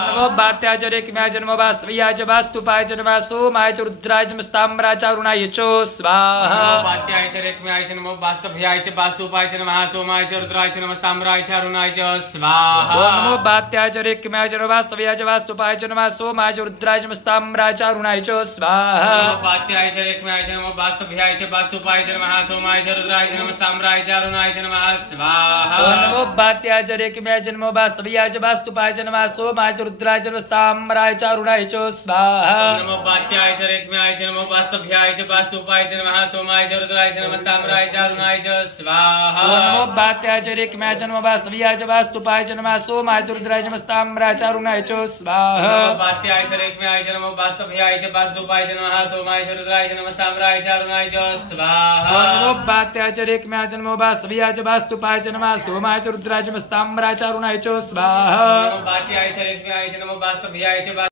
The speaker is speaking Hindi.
नमो भात्याचार्य किमाय च नमो वास्तव्याय च वास्तुपाय च नमः सोमाय च रुद्राय च मस्ताम्राय च अरुणाय च स्वाहा। नमो भात्याचार्य किमाय च नमो वास्तव्याय च वास्तुपाय च नमः सोमाय च रुद्राय च मस्ताम्राय च अरुणाय च स्वाहा। नमो भात्याचार्य किमाय च नमो वास्तव्याय च वास्तुपाय च नमः सोमाय च रुद्राय च मस्ताम्राय च अरुणाय च स्वाहा। नमो भात्याचार्य किमाय च नमो वास्तव्याय च वास्तुपाय च नमः सोमाय च रुद्राय च मस्ताम्राय च अरुणाय च नमः स्वाहा। नमो भात्याचार्य किमाय च नमो वास्तव्याय च वास्तुपाय च नमः सोमाय च रुद्राय च मस्ताम्राय च अरुणाय च स्वाहा। नमो भात्याचार्य किमाय च नमो वास्तव्याय च वास्तुपाय च नमः सोमाय च रुद्राय च मस्ताम्राय च अरुणाय च स्वाहा। नमो भात्याचार्य किमाय च नमो वास्तव्याय च वास्तुपाय च नमः सोमाय च रुद्राय च मस्ताम्राय च अरुणाय च स्वाहा। नमो भात्याचार्य किमाय च नमो वास्तव्याय च वास्तुपाय च नमः सोमाय च रुद्राय च मस्ताम्राय च अरुणाय च स्वाहा। नमो भात्याचार्य किमाय च नमो वास्तव्याय च वास्तुपाय च नमः सोमाय च रुद्राय च मस्ताम्राय च अरुणाय च स्वाहा। नमो भात्याचार्य किमाय च नमो वास्तव्याय च